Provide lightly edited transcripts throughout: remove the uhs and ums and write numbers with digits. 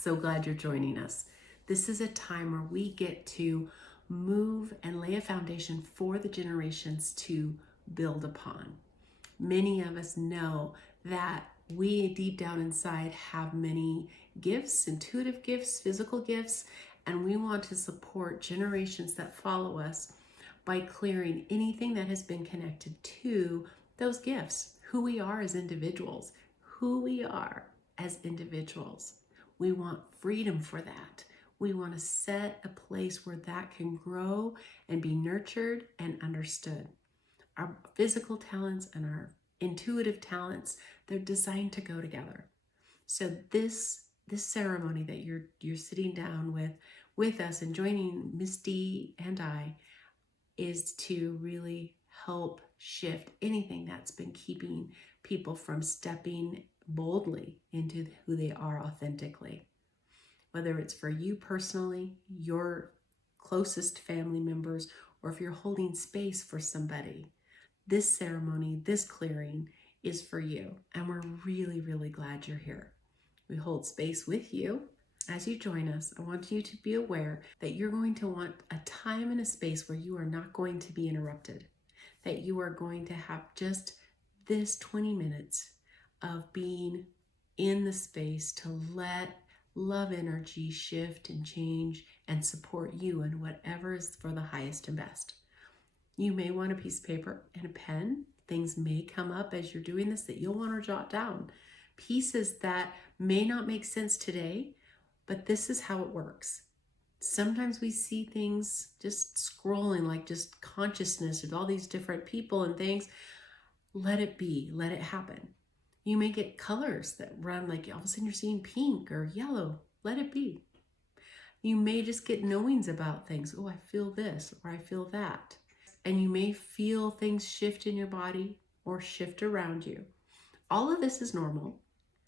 So glad you're joining us. This is a time where we get to move and lay a foundation for the generations to build upon. Many of us know that we deep down inside have many gifts, intuitive gifts, physical gifts, and we want to support generations that follow us by clearing anything that has been connected to those gifts, who we are as individuals, We want freedom for that. We want to set a place where that can grow and be nurtured and understood. Our physical talents and our intuitive talents, they're designed to go together. So this ceremony that you're sitting down with us and joining Misty and I is to really help shift anything that's been keeping people from stepping boldly into who they are authentically. Whether it's for you personally, your closest family members, or if you're holding space for somebody, this ceremony, this clearing is for you. And we're really, really glad you're here. We hold space with you. As you join us, I want you to be aware that you're going to want a time and a space where you are not going to be interrupted, that you are going to have just this 20 minutes of being in the space to let love energy shift and change and support you in whatever is for the highest and best. You may want a piece of paper and a pen. Things may come up as you're doing this that you'll want to jot down. Pieces that may not make sense today, but this is how it works. Sometimes we see things just scrolling, like just consciousness of all these different people and things. Let it be, let it happen. You may get colors that run, like all of a sudden you're seeing pink or yellow. Let it be. You may just get knowings about things. Oh, I feel this or I feel that. And you may feel things shift in your body or shift around you. All of this is normal.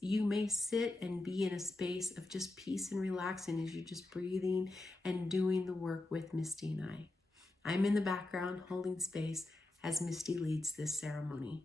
You may sit and be in a space of just peace and relaxing as you're just breathing and doing the work with Misty and I. I'm in the background holding space as Misty leads this ceremony.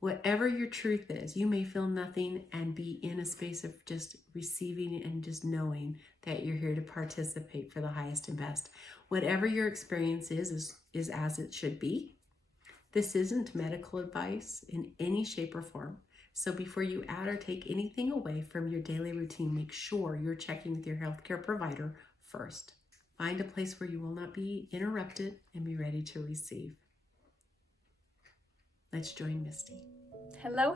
Whatever your truth is, you may feel nothing and be in a space of just receiving and just knowing that you're here to participate for the highest and best. Whatever your experience is as it should be. This isn't medical advice in any shape or form. So before you add or take anything away from your daily routine, make sure you're checking with your healthcare provider first. Find a place where you will not be interrupted and be ready to receive. Let's join Misty. Hello,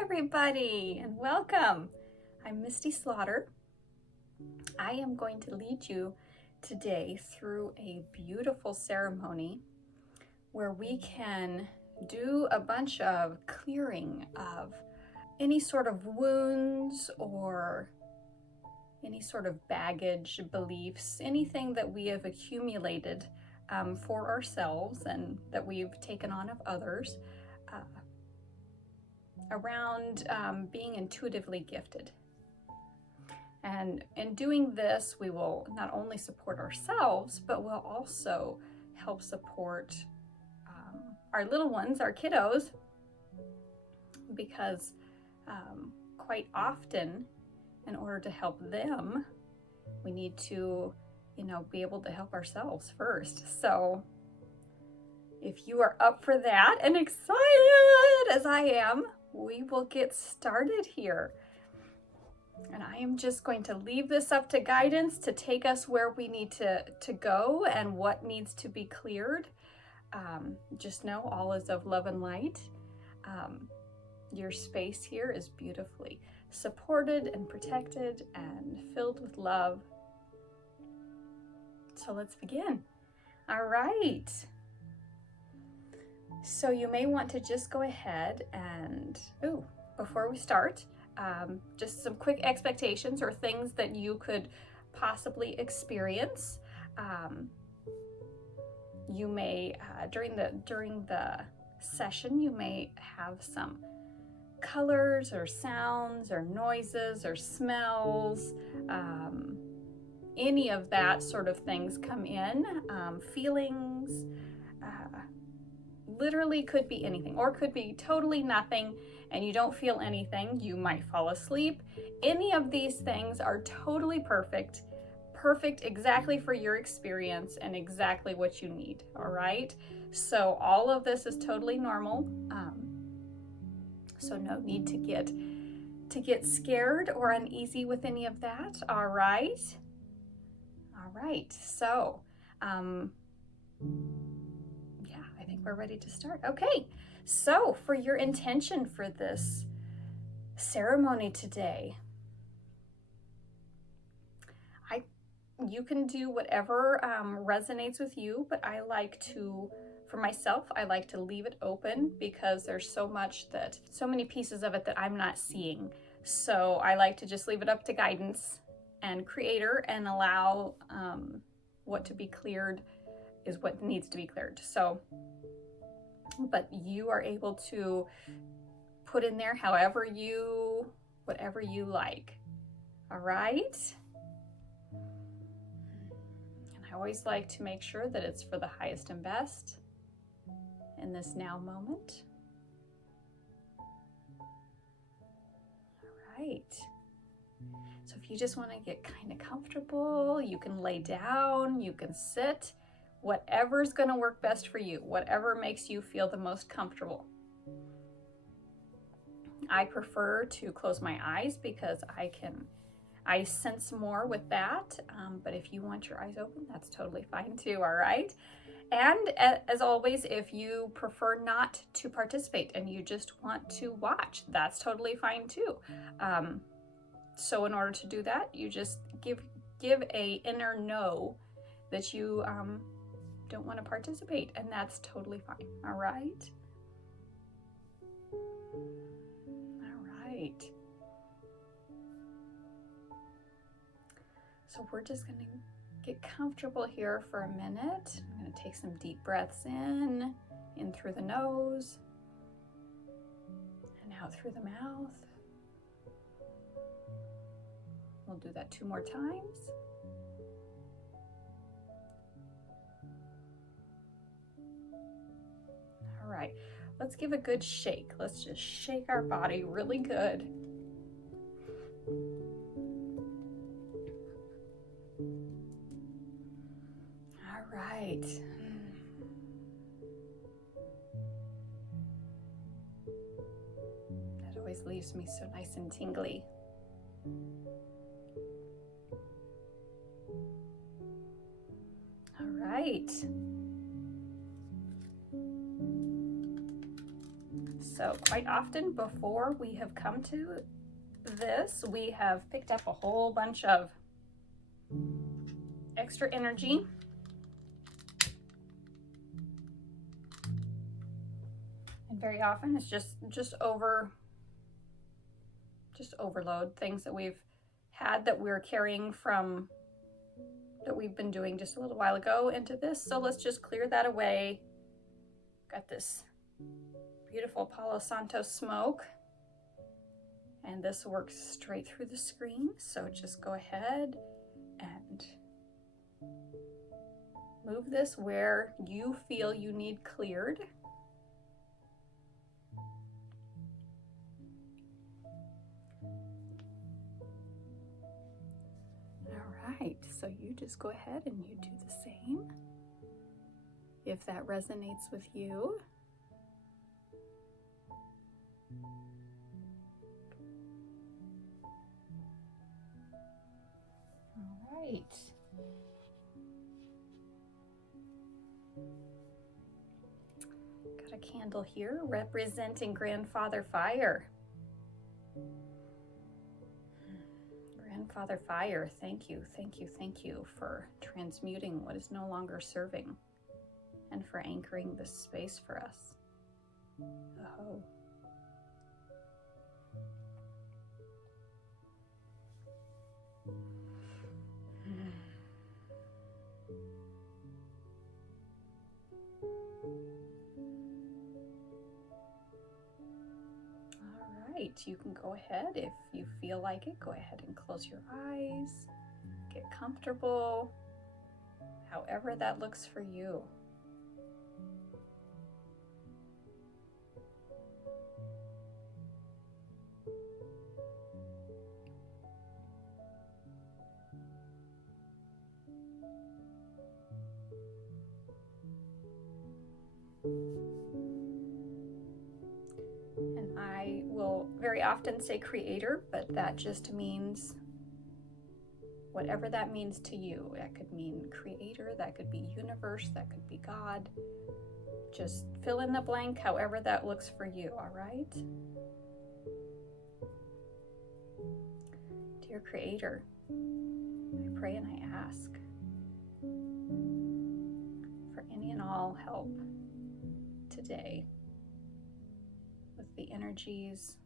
everybody, and welcome. I'm Misty Slaughter. I am going to lead you today through a beautiful ceremony where we can do a bunch of clearing of any sort of wounds or any sort of baggage, beliefs, anything that we have accumulated for ourselves and that we've taken on of others around being intuitively gifted. And in doing this, we will not only support ourselves, but we'll also help support our little ones, our kiddos, because quite often, in order to help them, we need to, be able to help ourselves first. So if you are up for that and excited as I am, we will get started here. And I am just going to leave this up to guidance to take us where we need to go and what needs to be cleared. Just know all is of love and light. Your space here is beautifully supported and protected and filled with love. So let's begin. All right. So you may want to just go ahead and, before we start, just some quick expectations or things that you could possibly experience. You may, during the session, you may have some colors or sounds or noises or smells, any of that sort of things come in, feelings. literally could be anything, or could be totally nothing and you don't feel anything. You might fall asleep. Any of these things are totally perfect exactly for your experience and exactly what you need. All right, so all of this is totally normal. So no need to get scared or uneasy with any of that. All right, so yeah, I think we're ready to start. Okay, so for your intention for this ceremony today, you can do whatever resonates with you, but I like to, for myself, I like to leave it open because there's so many pieces of it that I'm not seeing. So I like to just leave it up to guidance and creator and allow what to be cleared is what needs to be cleared. So, but you are able to put in there whatever you like. All right. I always like to make sure that it's for the highest and best in this now moment. All right. So if you just want to get kind of comfortable, you can lay down, you can sit, whatever's going to work best for you, whatever makes you feel the most comfortable. I prefer to close my eyes because I sense more with that, but if you want your eyes open, that's totally fine too, all right? And as always, if you prefer not to participate and you just want to watch, that's totally fine too. So in order to do that, you just give a inner no that you don't want to participate, and that's totally fine, all right? All right. So we're just going to get comfortable here for a minute. I'm going to take some deep breaths in through the nose and out through the mouth. We'll do that 2 more times. All right, let's give a good shake. Let's just shake our body really good. Right. That always leaves me so nice and tingly. All right. So quite often before we have come to this, we have picked up a whole bunch of extra energy. And very often it's just overload, things that we've had that we're carrying from, that we've been doing just a little while ago into this. So let's just clear that away. Got this beautiful Palo Santo smoke, and this works straight through the screen. So just go ahead and move this where you feel you need cleared. Right, so you just go ahead and you do the same if that resonates with you. All right. Got a candle here representing Grandfather Fire. Grandfather Fire, thank you for transmuting what is no longer serving and for anchoring this space for us. Oh. You can go ahead, if you feel like it, go ahead and close your eyes, get comfortable, however that looks for you. often say creator, but that just means whatever that means to you. That could mean creator, that could be universe, that could be God. Just fill in the blank however that looks for you, all right? Dear Creator, I pray and I ask for any and all help today with the energies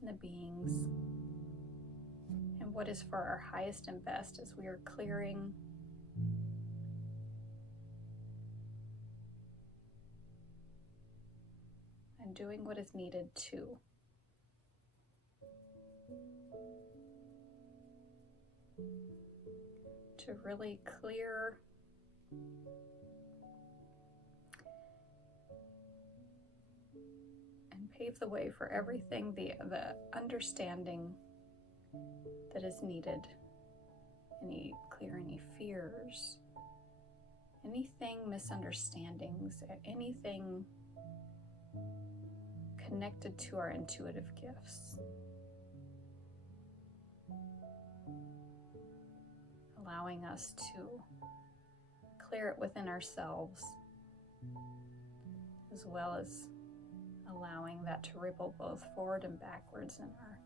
and the beings and what is for our highest and best as we are clearing and doing what is needed to really clear and pave the way for everything, the understanding that is needed. Clear any fears, anything misunderstandings, anything connected to our intuitive gifts. Allowing us to clear it within ourselves, as well as allowing that to ripple both forward and backwards in our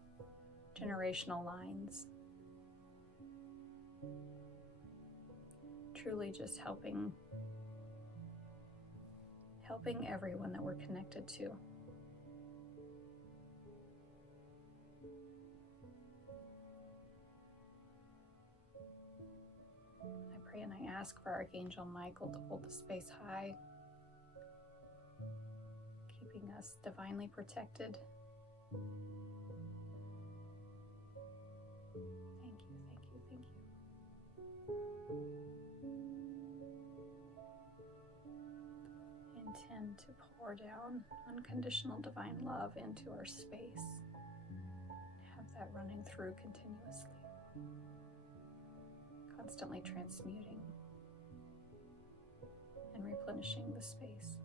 generational lines. Truly just helping everyone that we're connected to. I pray and I ask for Archangel Michael to hold the space high, keeping us divinely protected. Thank you, thank you, thank you. Intend to pour down unconditional divine love into our space. Have that running through continuously. Constantly transmuting and replenishing the space.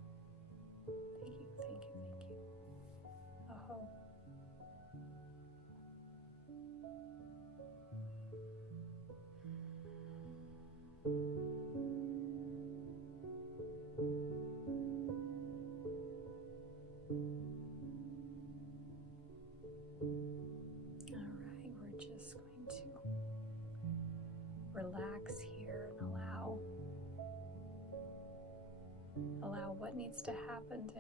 Thank you, thank you, thank you. Aho. All right, we're just going to relax here and allow what needs to happen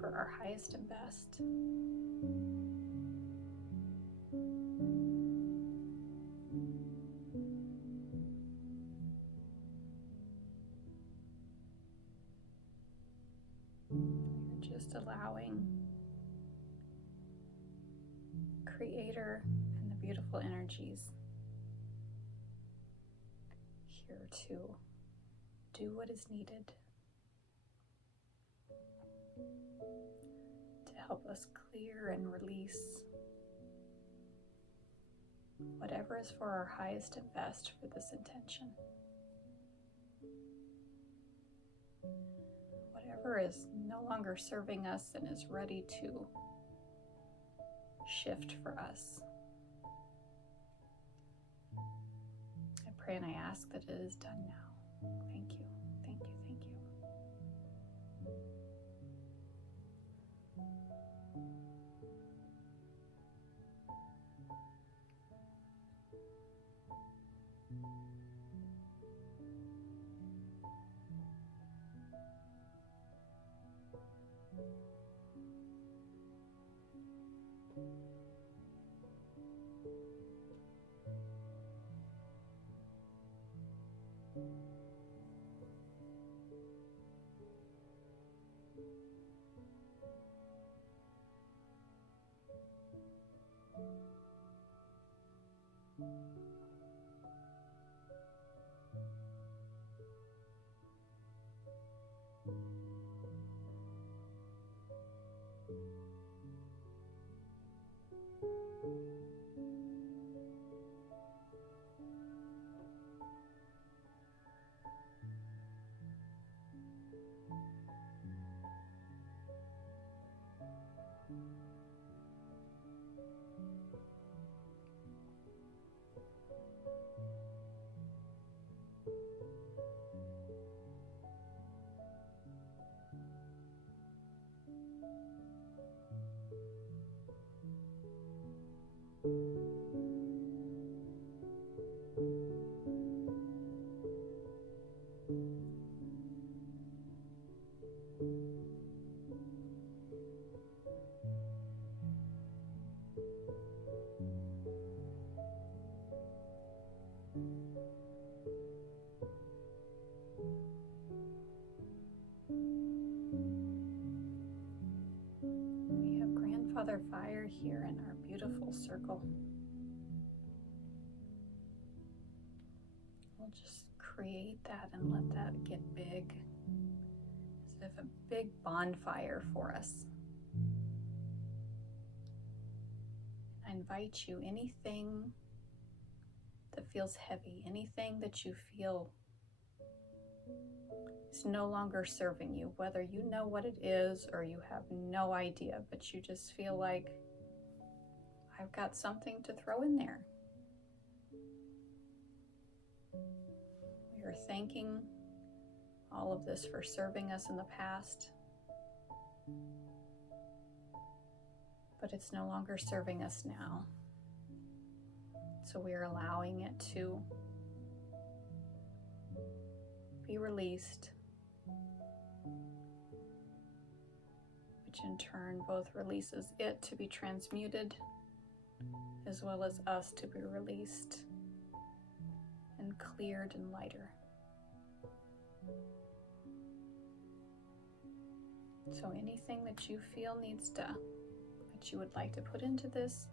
for our highest and best. We're just allowing Creator and the beautiful energies here to do what is needed to help us clear and release whatever is for our highest and best for this intention. Whatever is no longer serving us and is ready to shift for us. I pray and I ask that it is done now. Thank you, thank you, thank you. We have Grandfather Fire here in our beautiful circle. We'll just create that and let that get big, as if a big bonfire for us. I invite you, anything that feels heavy, anything that you feel is no longer serving you, whether you know what it is or you have no idea, but you just feel like, I've got something to throw in there. We are thanking all of this for serving us in the past, but it's no longer serving us now. So we are allowing it to be released, which in turn both releases it to be transmuted as well as us to be released and cleared and lighter. So anything that you feel that you would like to put into this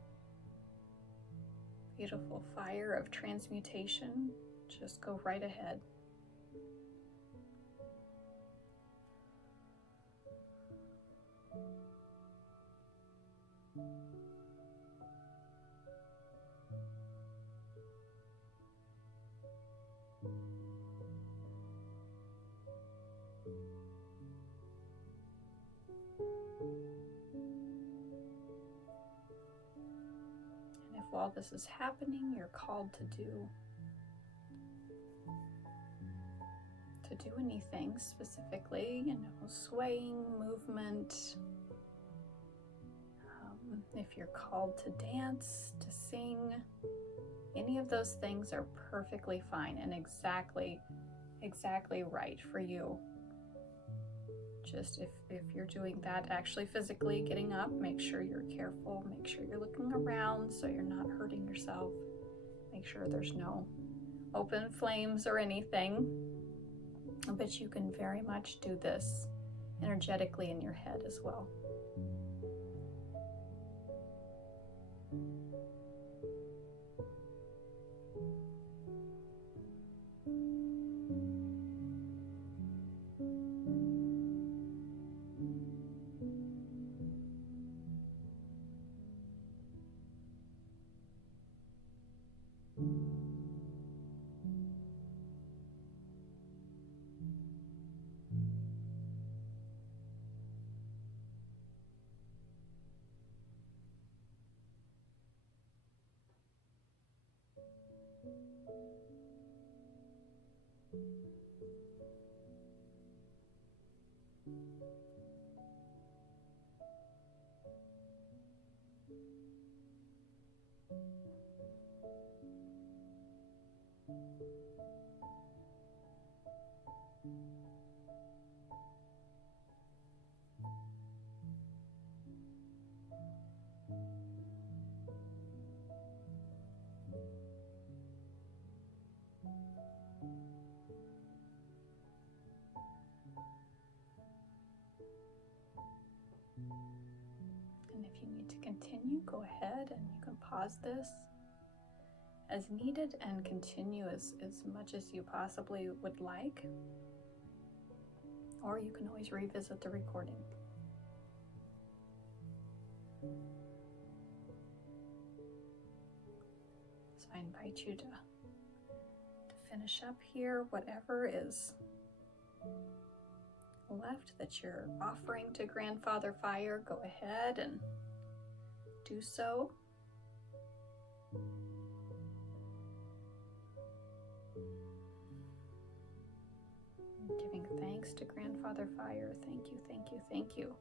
beautiful fire of transmutation, just go right ahead. And if while this is happening, you're called to do anything specifically, swaying, movement, if you're called to dance, to sing, any of those things are perfectly fine and exactly right for you. Just if you're doing that, actually physically getting up, make sure you're careful, make sure you're looking around so you're not hurting yourself. Make sure there's no open flames or anything. But you can very much do this energetically in your head as well. And if you need to continue, go ahead and you can pause this as needed and continue as much as you possibly would like. Or you can always revisit the recording. So I invite you to finish up here, whatever is left that you're offering to Grandfather Fire, go ahead and do so. Giving thanks to Grandfather Fire. Thank you, thank you, thank you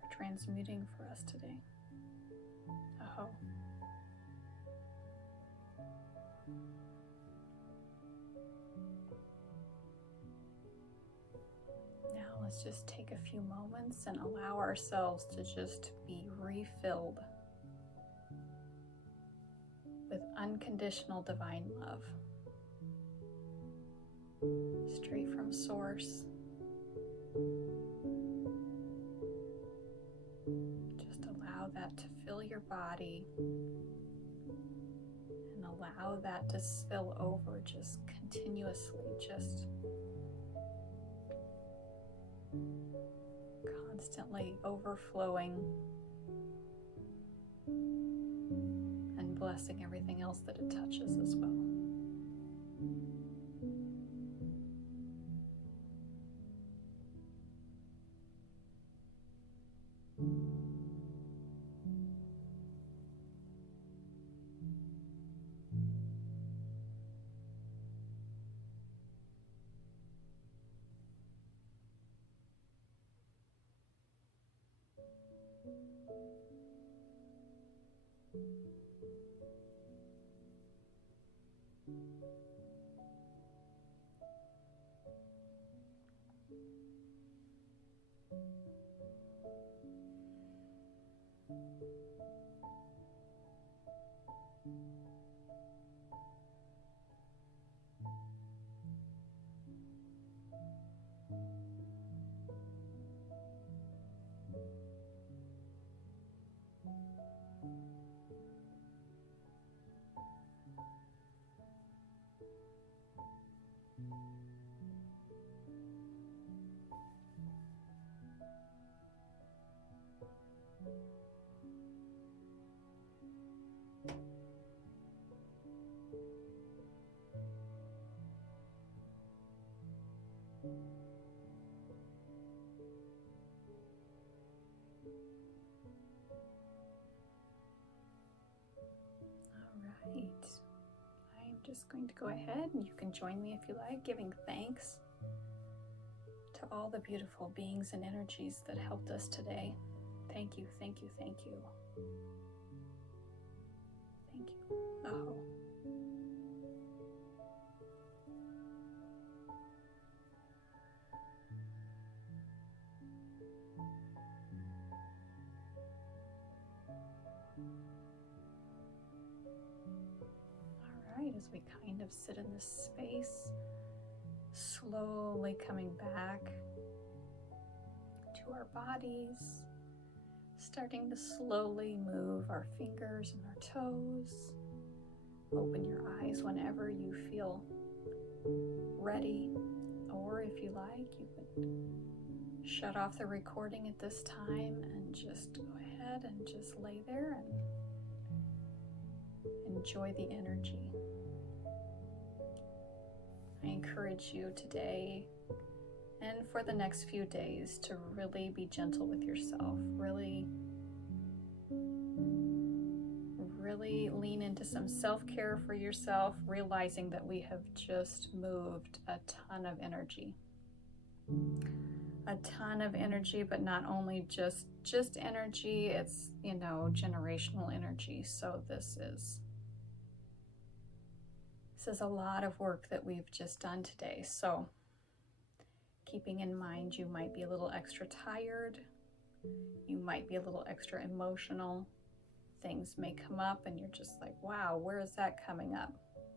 for transmuting for us today. Oh. Now let's just take a few moments and allow ourselves to just be refilled with unconditional divine love, straight from source. Just allow that to fill your body and allow that to spill over just continuously, just constantly overflowing and blessing everything else that it touches as well. All right. I'm just going to go ahead and you can join me if you like, giving thanks to all the beautiful beings and energies that helped us today. Thank you, thank you, thank you. Thank you. Oh. All right, as we kind of sit in this space, slowly coming back to our bodies, starting to slowly move our fingers and our toes. Open your eyes whenever you feel ready, or if you like, you can shut off the recording at this time and just go ahead and just lay there and enjoy the energy. I encourage you today and for the next few days to really be gentle with yourself, really lean into some self-care for yourself, realizing that we have just moved a ton of energy. A ton of energy, but not only just energy, it's, generational energy. So this is a lot of work that we've just done today. So keeping in mind, you might be a little extra tired, you might be a little extra emotional. Things may come up and you're just like, wow, where is that coming up?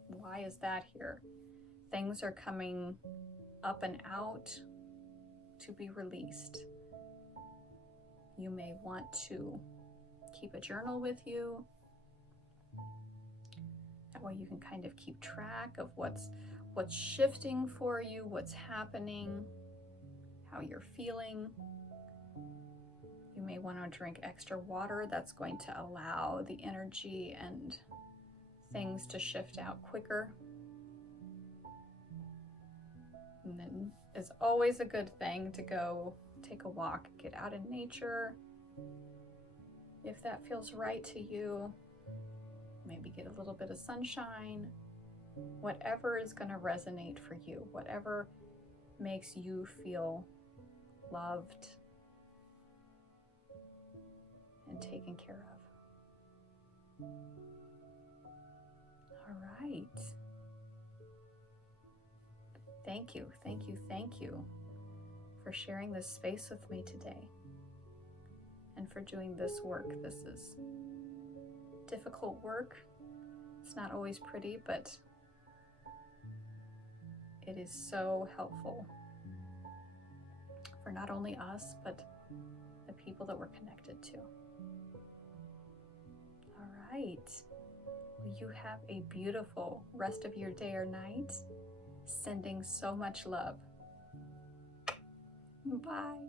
Why is that here? Things are coming up and out to be released. You may want to keep a journal with you. That way you can kind of keep track of what's shifting for you, what's happening, how you're feeling. You may want to drink extra water. That's going to allow the energy and things to shift out quicker. And then it's always a good thing to go take a walk, get out in nature. If that feels right to you, maybe get a little bit of sunshine. Whatever is going to resonate for you, whatever makes you feel loved and taken care of. All right. Thank you, thank you, thank you for sharing this space with me today and for doing this work. This is difficult work. It's not always pretty, but it is so helpful for not only us, but the people that we're connected to. All right. Well, you have a beautiful rest of your day or night. Sending so much love. Bye.